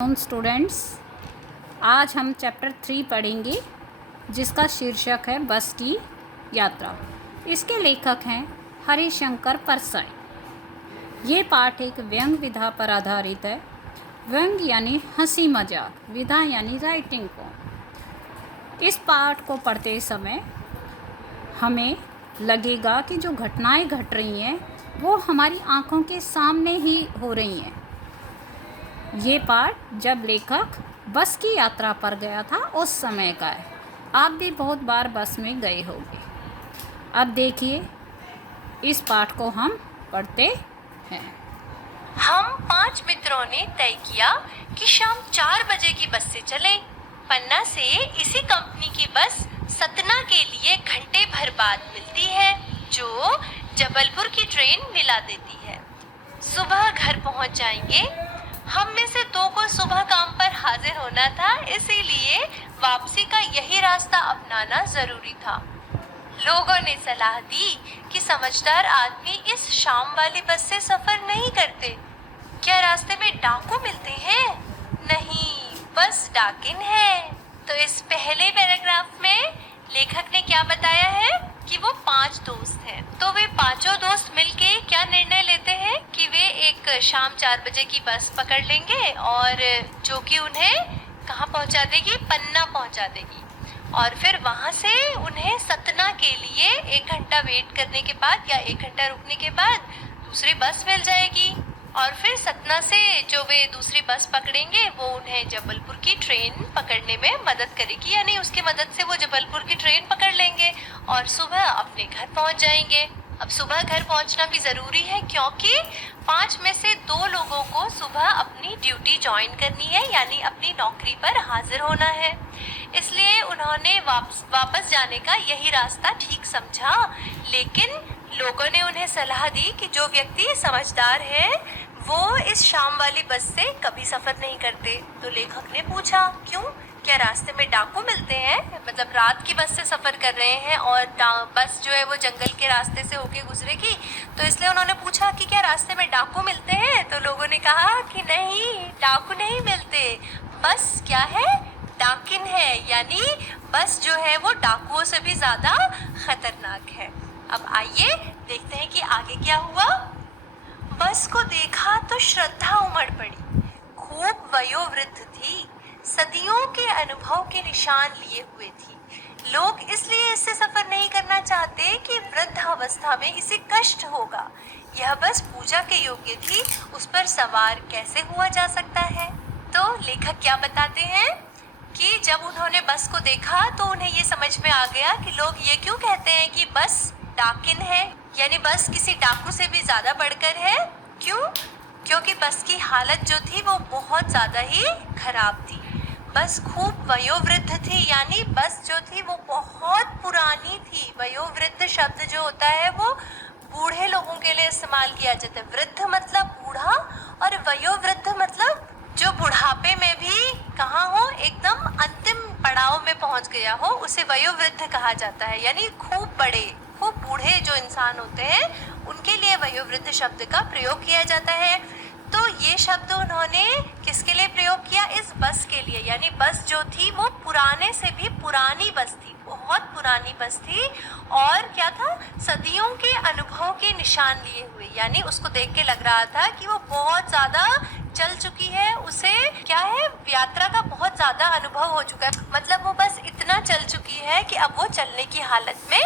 Students, आज हम chapter 3 पढ़ेंगे जिसका शीर्षक है बस की यात्रा। इसके लेखक हैं हरिशंकर परसाई। ये पाठ एक व्यंग्य विधा पर आधारित है। व्यंग्य यानी हंसी मजाक, विधा यानी राइटिंग फॉर्म। इस पाठ को पढ़ते समय हमें लगेगा कि जो घटनाएं घट रही हैं वो हमारी आँखों के सामने ही हो रही हैं। ये पाठ जब लेखक बस की यात्रा पर गया था उस समय का है। आप भी बहुत बार बस में गए होंगे। अब देखिए, इस पाठ को हम पढ़ते हैं। हम 5 मित्रों ने तय किया कि शाम 4 बजे की बस से चलें। पन्ना से इसी कंपनी की बस सतना के लिए घंटे भर बाद मिलती है, जो जबलपुर की ट्रेन मिला देती है। सुबह घर पहुंच जाएंगे। हम में से 2 को सुबह काम पर हाजिर होना था, इसीलिए वापसी का यही रास्ता अपनाना जरूरी था। लोगों ने सलाह दी कि समझदार आदमी इस शाम वाली बस से सफर नहीं करते। क्या रास्ते में डाकू मिलते हैं? नहीं, बस डाकिन है। तो इस पहले पैराग्राफ में लेखक ने क्या बताया है कि वो 5 दोस्त हैं। तो वे पांचों दोस्त मिलके क्या निर्णय लेते हैं कि वे एक शाम 4 बजे की बस पकड़ लेंगे और जो कि उन्हें कहाँ पहुंचा देगी? पन्ना पहुंचा देगी। और फिर वहां से उन्हें सतना के लिए 1 घंटा वेट करने के बाद या 1 घंटा रुकने के बाद दूसरी बस मिल जाएगी। और फिर सतना से जो वे दूसरी बस पकड़ेंगे वो उन्हें जबलपुर की ट्रेन पकड़ने में मदद करेगी, यानी उसकी मदद से वो जबलपुर की ट्रेन पकड़ लेंगे और सुबह अपने घर पहुंच जाएंगे। अब सुबह घर पहुंचना भी ज़रूरी है क्योंकि 5 में से 2 लोगों को सुबह अपनी ड्यूटी ज्वाइन करनी है, यानी अपनी नौकरी पर हाजिर होना है। इसलिए उन्होंने वापस जाने का यही रास्ता ठीक समझा, लेकिन लोगों ने उन्हें सलाह दी कि जो व्यक्ति समझदार है वो इस शाम वाली बस से कभी सफ़र नहीं करते। तो लेखक ने पूछा, क्यों? क्या रास्ते में डाकू मिलते हैं? मतलब रात की बस से सफ़र कर रहे हैं और बस जो है वो जंगल के रास्ते से होके गुजरेगी, तो इसलिए उन्होंने पूछा कि क्या रास्ते में डाकू मिलते हैं? तो लोगों ने कहा कि नहीं, डाकू नहीं मिलते। बस क्या है? डाकिन है, यानी बस जो है वो डाकुओं से भी ज़्यादा खतरनाक है। अब आइए देखते हैं कि आगे क्या हुआ। बस को देखा तो श्रद्धा उमड़ पड़ी। खूब वयोवृद्ध थी, सदियों के अनुभव के निशान लिए हुए थी। लोग इसलिए इससे सफर नहीं करना चाहते कि वृद्धावस्था में इसे कष्ट होगा। यह बस पूजा के योग्य थी, उस पर सवार कैसे हुआ जा सकता है? तो लेखक क्या बताते हैं कि जब उन्होंने बस को देखा तो उन्हें ये समझ में आ गया कि लोग ये क्यों कहते हैं कि बस डाकिन है, यानी बस किसी डाकू से भी ज्यादा बढ़कर है। क्यों? क्योंकि बस की हालत जो थी वो बहुत ज्यादा ही खराब थी। बस खूब वयोवृद्ध थी, यानी बस जो थी वो बहुत पुरानी थी। वयोवृद्ध शब्द जो होता है वो बूढ़े लोगों के लिए इस्तेमाल किया जाता है। वृद्ध मतलब बूढ़ा और वयोवृद्ध मतलब जो बुढ़ापे में भी कहाँ हो, एकदम अंतिम पड़ाव में पहुंच गया हो, उसे वयोवृद्ध कहा जाता है। यानी खूब बड़े, खूब बूढ़े जो इंसान होते हैं उनके लिए वयोवृद्ध शब्द का प्रयोग किया जाता है। तो ये शब्द उन्होंने किसके लिए प्रयोग किया? इस बस के लिए। यानी बस जो थी वो पुराने से भी पुरानी बस थी, बहुत पुरानी बस थी। और क्या था? सदियों के अनुभव के निशान लिए हुए, यानी उसको देख के लग रहा था कि वो बहुत ज़्यादा चल चुकी है, उसे क्या है, यात्रा का बहुत ज़्यादा अनुभव हो चुका है। मतलब वो बस इतना चल चुकी है कि अब वो चलने की हालत में